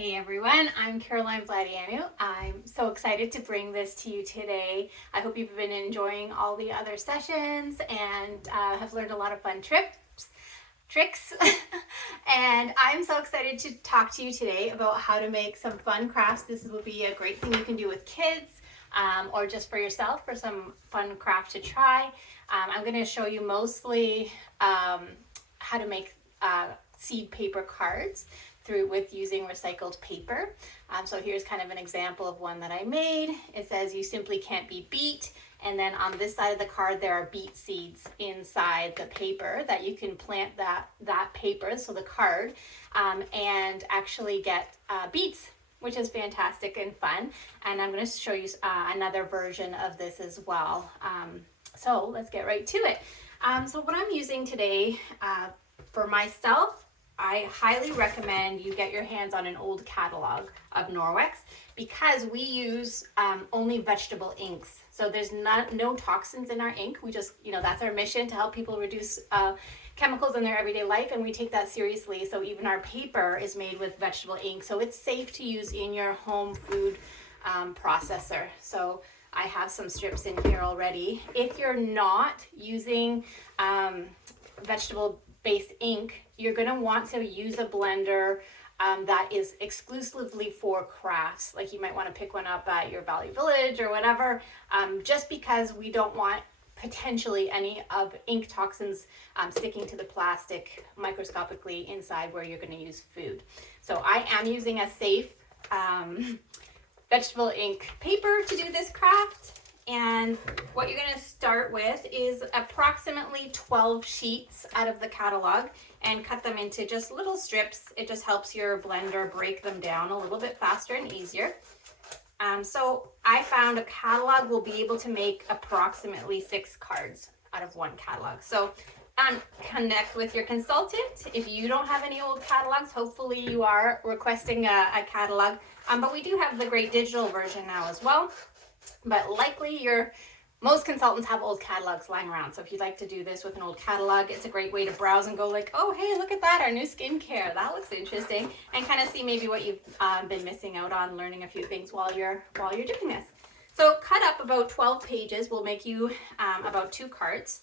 Hey everyone, I'm Caroline Vladianu. I'm so excited to bring this to you today. I hope you've been enjoying all the other sessions and have learned a lot of fun tricks. And I'm so excited to talk to you today about how to make some fun crafts. This will be a great thing you can do with kids or just for yourself for some fun craft to try. I'm going to show you mostly how to make seed paper cards with using recycled paper. So here's kind of an example of one that I made. It says you simply can't be beat. And then on this side of the card, there are beet seeds inside the paper that you can plant that paper, so the card, and actually get beets, which is fantastic and fun. And I'm going to show you another version of this as well. So let's get right to it. So what I'm using today for myself, I highly recommend you get your hands on an old catalog of Norwex because we use only vegetable inks. So there's no toxins in our ink. We just, that's our mission, to help people reduce chemicals in their everyday life, and we take that seriously. So even our paper is made with vegetable ink, so it's safe to use in your home food processor. So I have some strips in here already. If you're not using vegetable-based ink, you're going to want to use a blender that is exclusively for crafts. Like you might want to pick one up at your Value Village or whatever, just because we don't want potentially any of ink toxins sticking to the plastic microscopically inside where you're going to use food. So I am using a safe vegetable ink paper to do this craft. And what you're going to start with is approximately 12 sheets out of the catalog and cut them into just little strips. It just helps your blender break them down a little bit faster and easier. So I found a catalog will be able to make approximately 6 cards out of one catalog. So connect with your consultant. If you don't have any old catalogs, hopefully you are requesting a catalog. But we do have the great digital version now as well. But likely most consultants have old catalogs lying around. So if you'd like to do this with an old catalog, it's a great way to browse and go like, oh, hey, look at that, our new skincare. That looks interesting. And kind of see maybe what you've been missing out on, learning a few things while you're doing this. So cut up about 12 pages will make you about 2 cards.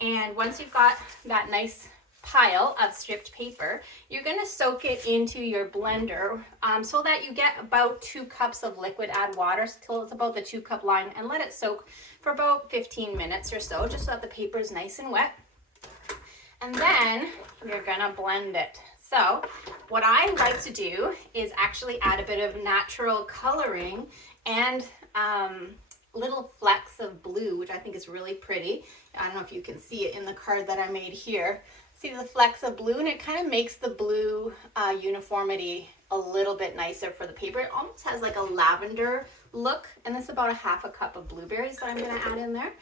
And once you've got that nice pile of stripped paper, you're going to soak it into your blender so that you get about 2 cups of liquid. Add water till it's about the 2-cup line and let it soak for about 15 minutes or so, just so that the paper is nice and wet. And then you're going to blend it. So what I like to do is actually add a bit of natural coloring and little flecks of blue, which I think is really pretty. I don't know if you can see it in the card that I made here. See the flecks of blue, and it kind of makes the blue uniformity a little bit nicer for the paper. It almost has like a lavender look, and this is about a 1/2 cup of blueberries that I'm going to add in there.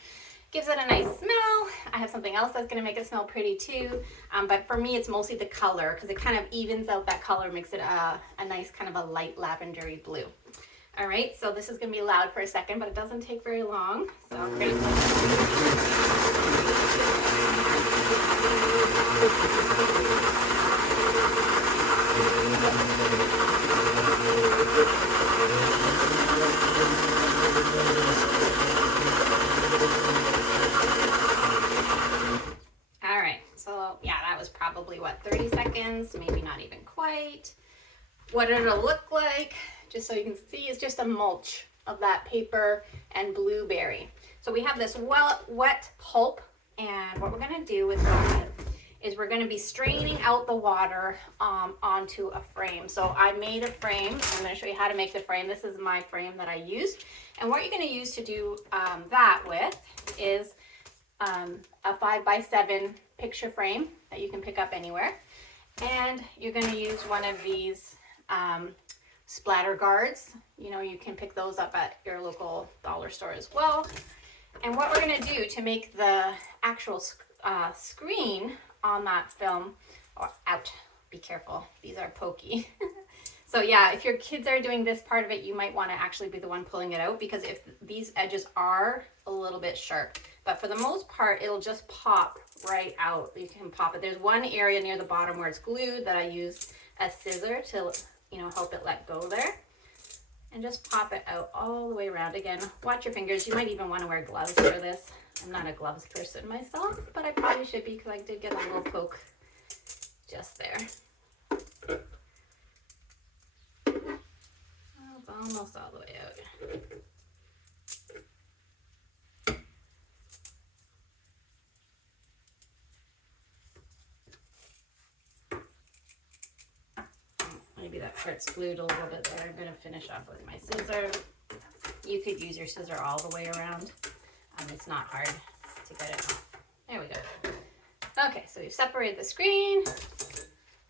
Gives it a nice smell. I have something else that's going to make it smell pretty too, but for me it's mostly the color because it kind of evens out that color, makes it a nice kind of a light lavendery blue. All right, so this is going to be loud for a second, but it doesn't take very long. So I'm going All right, so yeah, that was probably 30 seconds, maybe not even quite. What it'll look like, just so you can see, is just a mulch of that paper and blueberry. So we have this wet pulp, and what we're going to do with that is we're going to be straining out the water onto a frame. So I made a frame. I'm going to show you how to make the frame. This is my frame that I used. And what you're going to use to do that with is a 5x7 picture frame that you can pick up anywhere. And you're going to use one of these splatter guards. You can pick those up at your local dollar store as well. And what we're going to do to make the actual screen on that film, be careful, these are pokey. So yeah, if your kids are doing this part of it, you might want to actually be the one pulling it out, because if these edges are a little bit sharp, but for the most part, it'll just pop right out. You can pop it. There's one area near the bottom where it's glued that I use a scissor to help it let go there. And just pop it out all the way around. Again, watch your fingers. You might even want to wear gloves for this. I'm not a gloves person myself, but I probably should be because I did get a little poke just there. Well, it's almost all the way out. Maybe that part's glued a little bit there. I'm going to finish off with my scissor. You could use your scissor all the way around. It's not hard to get it off. There we go. Okay, so we've separated the screen.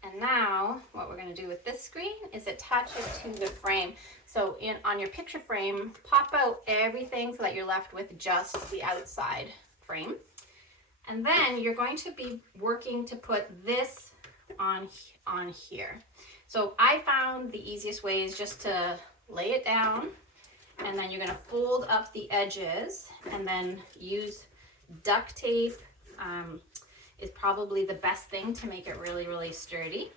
And now what we're going to do with this screen is attach it to the frame. So on your picture frame, pop out everything so that you're left with just the outside frame. And then you're going to be working to put this on here. So I found the easiest way is just to lay it down, and then you're going to fold up the edges and then use duct tape. Is probably the best thing to make it really, really sturdy.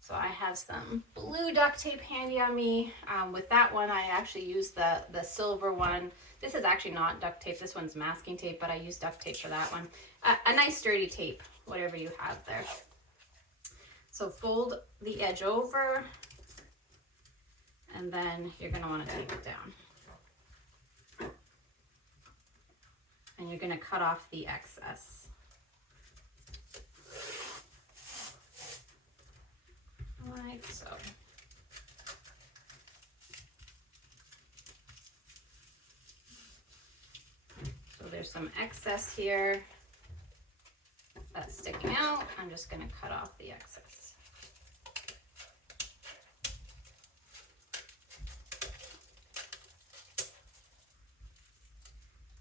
So I have some blue duct tape handy on me. With that one, I actually used the silver one. This is actually not duct tape. This one's masking tape, but I used duct tape for that one. A nice sturdy tape, whatever you have there. So fold the edge over, and then you're going to want to tape it down. And you're going to cut off the excess. Like so. So there's some excess here that's sticking out. I'm just going to cut off the excess.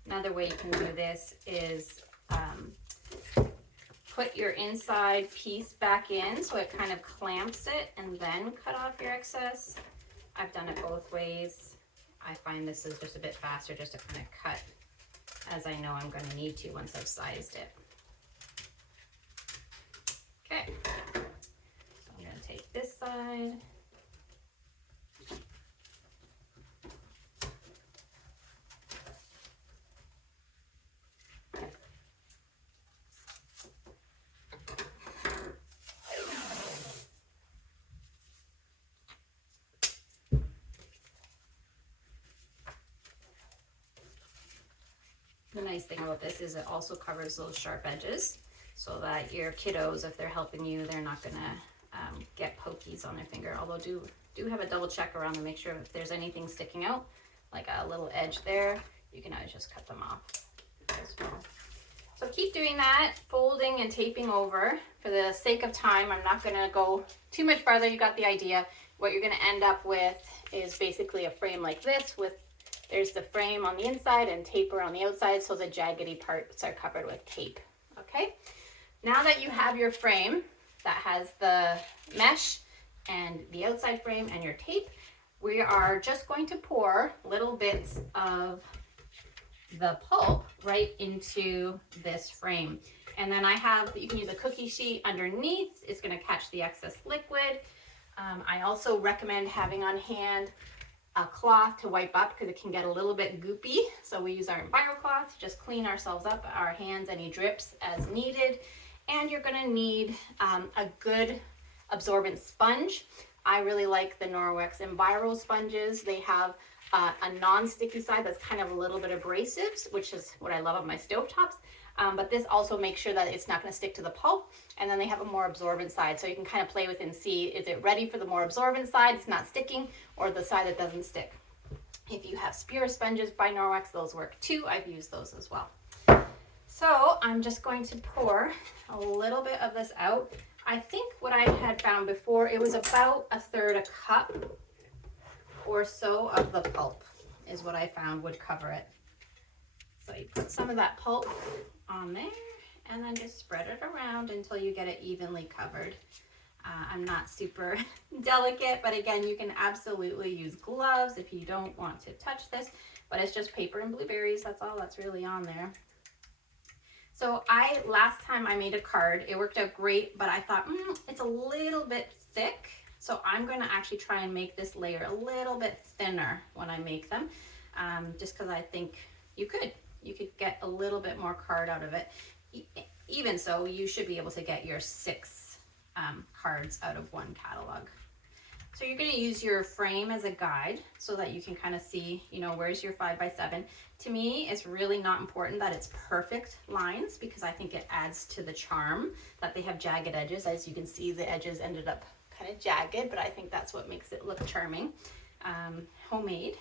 Another way you can do this is put your inside piece back in so it kind of clamps it, and then cut off your excess. I've done it both ways. I find this is just a bit faster just to kind of cut as I know I'm going to need to once I've sized it. Okay, so I'm going to take this side. The nice thing about this is it also covers those sharp edges so that your kiddos, if they're helping you, they're not going to get pokies on their finger. Although do have a double check around to make sure if there's anything sticking out, like a little edge there, you can always just cut them off as well. So keep doing that, folding and taping over. For the sake of time, I'm not going to go too much farther. You got the idea. What you're going to end up with is basically a frame like this with there's the frame on the inside and taper on the outside, so the jaggedy parts are covered with tape. Okay, now that you have your frame that has the mesh and the outside frame and your tape, we are just going to pour little bits of the pulp right into this frame. And then you can use a cookie sheet underneath. It's going to catch the excess liquid. I also recommend having on hand a cloth to wipe up because it can get a little bit goopy. So we use our EnviroCloth to just clean ourselves up, our hands, any drips as needed. And you're going to need a good absorbent sponge. I really like the Norwex Enviro sponges. They have a non-sticky side that's kind of a little bit abrasive, which is what I love of my stovetops. But this also makes sure that it's not going to stick to the pulp. And then they have a more absorbent side. So you can kind of play with and see, is it ready for the more absorbent side, it's not sticking, or the side that doesn't stick. If you have spear sponges by Norwex, those work too. I've used those as well. So I'm just going to pour a little bit of this out. I think what I had found before, it was about 1/3 cup or so of the pulp is what I found would cover it. So you put some of that pulp on there and then just spread it around until you get it evenly covered. I'm not super delicate, but again, you can absolutely use gloves if you don't want to touch this, but it's just paper and blueberries. That's all that's really on there. So last time I made a card, it worked out great, but I thought, it's a little bit thick. So I'm going to actually try and make this layer a little bit thinner when I make them, just because I think you could get a little bit more card out of it. Even so, you should be able to get your 6 cards out of one catalog. So you're going to use your frame as a guide so that you can kind of see, you know, where's your 5x7. To me, it's really not important that it's perfect lines, because I think it adds to the charm that they have jagged edges. As you can see, the edges ended up kind of jagged, but I think that's what makes it look charming. Homemade.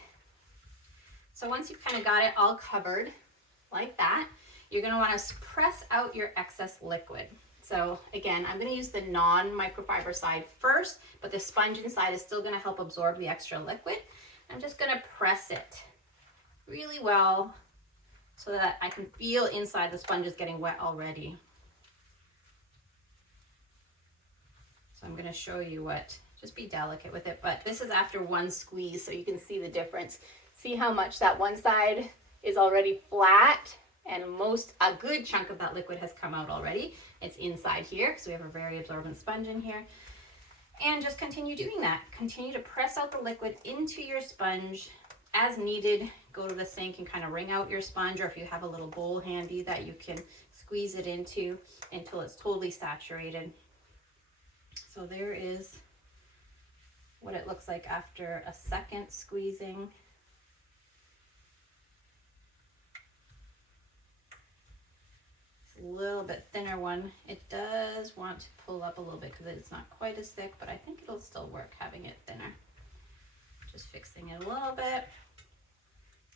So once you've kind of got it all covered like that, you're going to want to press out your excess liquid. So again, I'm going to use the non-microfiber side first, but the sponge inside is still going to help absorb the extra liquid. I'm just going to press it really well so that I can feel inside the sponge is getting wet already. So I'm going to show you just be delicate with it, but this is after one squeeze, so you can see the difference. See how much that one side is already flat, and a good chunk of that liquid has come out already. It's inside here, so we have a very absorbent sponge in here. And just continue doing that. Continue to press out the liquid into your sponge as needed. Go to the sink and kind of wring out your sponge, or if you have a little bowl handy that you can squeeze it into until it's totally saturated. So there is what it looks like after a second squeezing. A little bit thinner one. It does want to pull up a little bit because it's not quite as thick, but I think it'll still work having it thinner. Just fixing it a little bit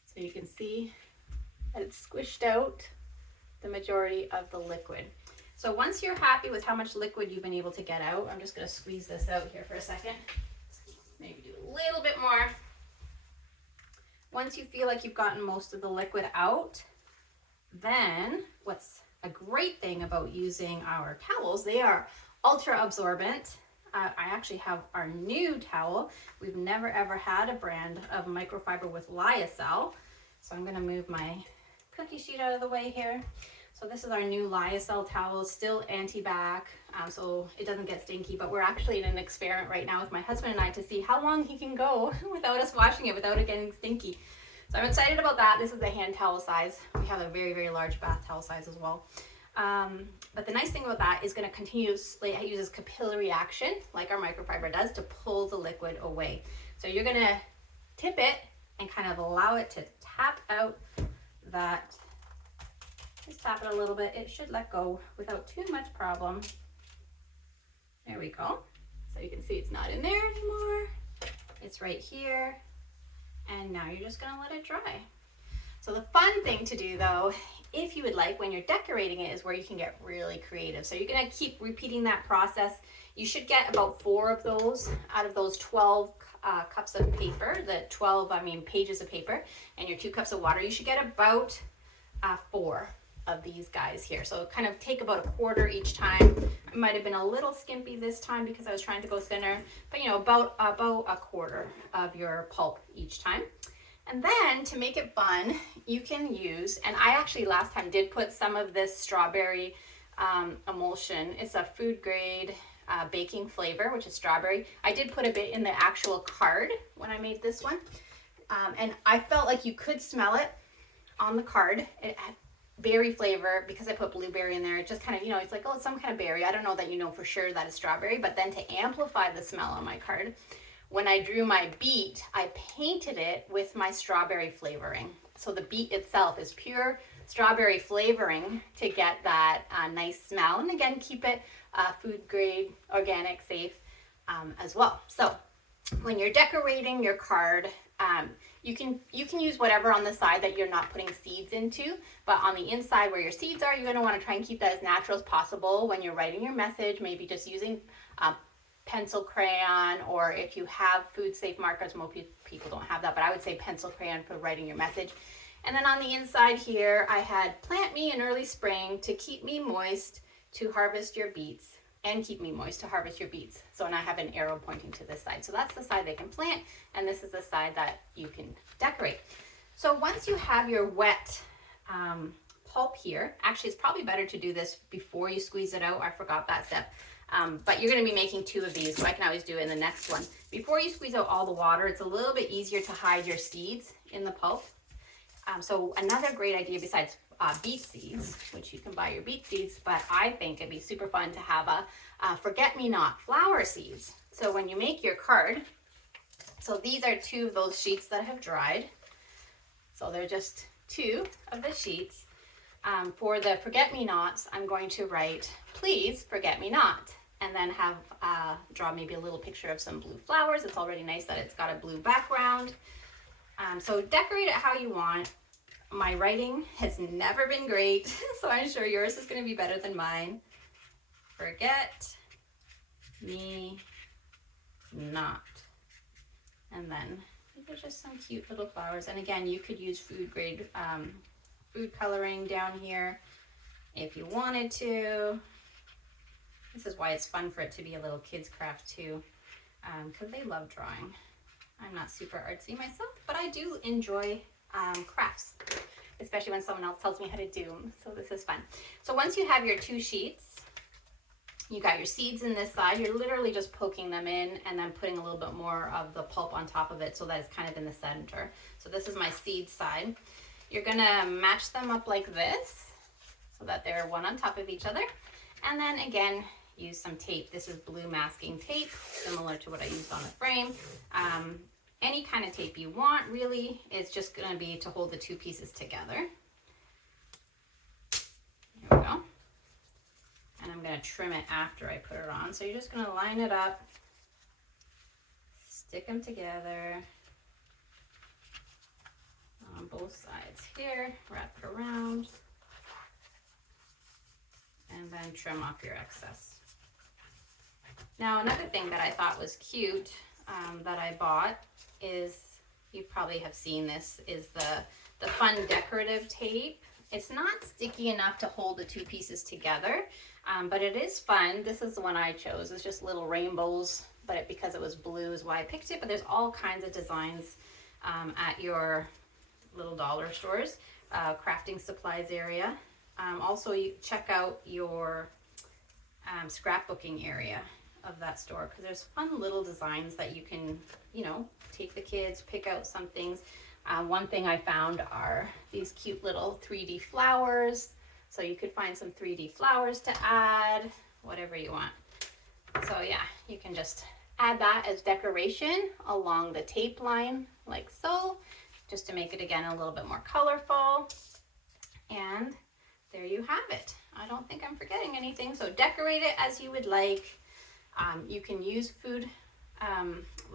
so you can see that it's squished out the majority of the liquid. So once you're happy with how much liquid you've been able to get out, I'm just going to squeeze this out here for a second. Maybe do a little bit more. Once you feel like you've gotten most of the liquid out, then what's a great thing about using our towels, they are ultra absorbent. I actually have our new towel. We've never ever had a brand of microfiber with lyocell. So I'm going to move my cookie sheet out of the way here. So this is our new lyocell towel, still anti-bac, so it doesn't get stinky, but we're actually in an experiment right now with my husband and I to see how long he can go without us washing it, without it getting stinky. So I'm excited about that. This is the hand towel size. We have a very, very large bath towel size as well. But the nice thing about that is going to continuously, it uses capillary action like our microfiber does to pull the liquid away. So you're going to tip it and kind of allow it to tap out that. Just tap it a little bit. It should let go without too much problem. There we go. So you can see it's not in there anymore. It's right here. And now you're just going to let it dry. So the fun thing to do though, if you would like, when you're decorating it, is where you can get really creative. So you're going to keep repeating that process. You should get about 4 of those out of those 12 cups of paper, the 12, pages of paper, and your 2 cups of water. You should get about 4 of these guys here. So kind of take about a quarter each time. It might have been a little skimpy this time because I was trying to go thinner, but you know, about a quarter of your pulp each time. And then to make it fun, you can use, and I actually last time did put some of this strawberry emulsion. It's a food grade baking flavor, which is strawberry. I did put a bit in the actual card when I made this one. And I felt like you could smell it on the card. It had berry flavor because I put blueberry in there. It just kind of, you know, it's like, oh, it's some kind of berry. I don't know that you know for sure that it's strawberry, but then to amplify the smell on my card, when I drew my beet, I painted it with my strawberry flavoring. So the beet itself is pure strawberry flavoring to get that nice smell. And again, keep it food grade, organic, safe as well. So when you're decorating your card, you can use whatever on the side that you're not putting seeds into, but on the inside where your seeds are, you're going to want to try and keep that as natural as possible when you're writing your message, maybe just using pencil crayon, or if you have food safe markers, most people don't have that, but I would say pencil crayon for writing your message. And then on the inside here, I had plant me in early spring to keep me moist to harvest your beets, and keep me moist to harvest your beets. So, and I have an arrow pointing to this side. So that's the side they can plant, and this is the side that you can decorate. So once you have your wet pulp here, actually it's probably better to do this before you squeeze it out. I forgot that step. But you're going to be making 2 of these, so I can always do it in the next one. Before you squeeze out all the water, it's a little bit easier to hide your seeds in the pulp. So another great idea besides beet seeds, which you can buy your beet seeds, but I think it'd be super fun to have a forget-me-not flower seeds. So when you make your card, so these are 2 of those sheets that have dried. So they're just 2 of the sheets. For the forget-me-nots, I'm going to write, please forget me not, and then have draw maybe a little picture of some blue flowers. It's already nice that it's got a blue background. So decorate it how you want. My writing has never been great, so I'm sure yours is going to be better than mine. Forget me not. And then these are just some cute little flowers. And again, you could use food grade food coloring down here if you wanted to. This is why it's fun for it to be a little kids craft too, because they love drawing. I'm not super artsy myself, but I do enjoy crafts, especially when someone else tells me how to do them. So this is fun. So once you have your 2 sheets, you got your seeds in this side, you're literally just poking them in and then putting a little bit more of the pulp on top of it so that it's kind of in the center. So this is my seed side. You're gonna match them up like this so that they're one on top of each other. And then again, use some tape. This is blue masking tape, similar to what I used on the frame. Any kind of tape you want, really. It's just gonna be to hold the 2 pieces together. There we go. And I'm gonna trim it after I put it on. So you're just gonna line it up, stick them together on both sides here, wrap it around, and then trim off your excess. Now another thing that I thought was cute that I bought is, you probably have seen this, is the fun decorative tape. It's not sticky enough to hold the 2 pieces together, but it is fun. This is the one I chose. It's just little rainbows, but because it was blue is why I picked it. But there's all kinds of designs at your little dollar stores, crafting supplies area. Also, you check out your scrapbooking area of that store, because there's fun little designs that you can, you know, take the kids, pick out some things. One thing I found are these cute little 3D flowers. So you could find some 3D flowers to add, whatever you want. So yeah, you can just add that as decoration along the tape line, like so, just to make it again a little bit more colorful. And there you have it. I don't think I'm forgetting anything. So decorate it as you would like. You can use food.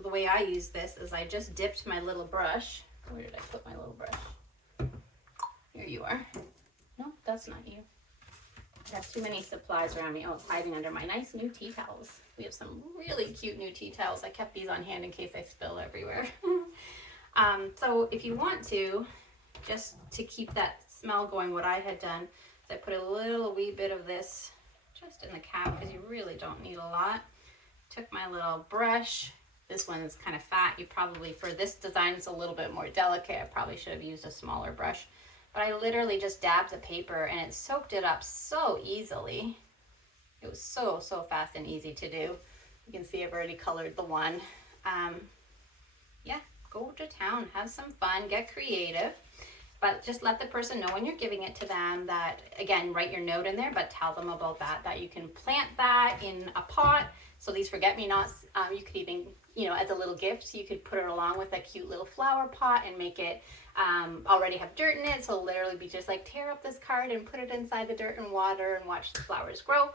The way I use this is I just dipped my little brush. Where did I put my little brush? Here you are. No, that's not you. I have too many supplies around me. Oh, it's hiding under my nice new tea towels. We have some really cute new tea towels. I kept these on hand in case I spill everywhere. So if you want to, just to keep that smell going, what I had done is I put a little wee bit of this just in the cap, because you really don't need a lot. Took my little brush. This one is kind of fat. You probably, for this design, it's a little bit more delicate. I probably should have used a smaller brush. But I literally just dabbed the paper and it soaked it up so easily. It was so fast and easy to do. You can see I've already colored the one. Yeah, go to town, have some fun, get creative. But just let the person know when you're giving it to them that, again, write your note in there, but tell them about that you can plant that in a pot. So these forget-me-nots, you could even, you know, as a little gift, you could put it along with a cute little flower pot and make it already have dirt in it. So literally be just like, tear up this card and put it inside the dirt and water and watch the flowers grow.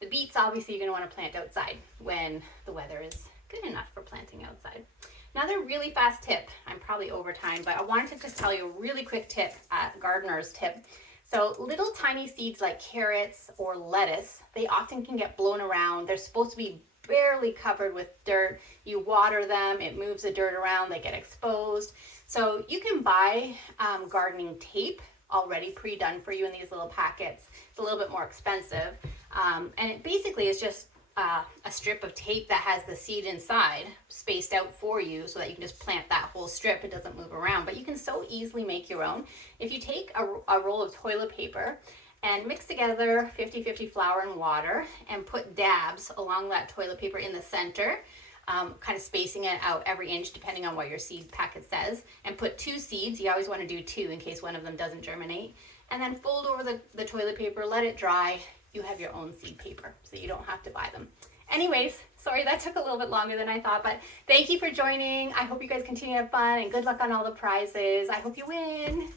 The beets, obviously, you're going to want to plant outside when the weather is good enough for planting outside. Another really fast tip, I'm probably over time, but I wanted to just tell you a really quick tip, gardener's tip. So little tiny seeds like carrots or lettuce, they often can get blown around. They're supposed to be barely covered with dirt. You water them, it moves the dirt around, they get exposed. So you can buy gardening tape already pre-done for you in these little packets. It's a little bit more expensive. And it basically is just a strip of tape that has the seed inside spaced out for you so that you can just plant that whole strip. It doesn't move around, but you can so easily make your own. If you take a roll of toilet paper and mix together 50-50 flour and water and put dabs along that toilet paper in the center, kind of spacing it out every inch depending on what your seed packet says, and put 2 seeds. You always want to do 2 in case one of them doesn't germinate, and then fold over the toilet paper, let it dry. You have your own seed paper, so you don't have to buy them. Anyways, sorry that took a little bit longer than I thought, but thank you for joining. I hope you guys continue to have fun and good luck on all the prizes. I hope you win.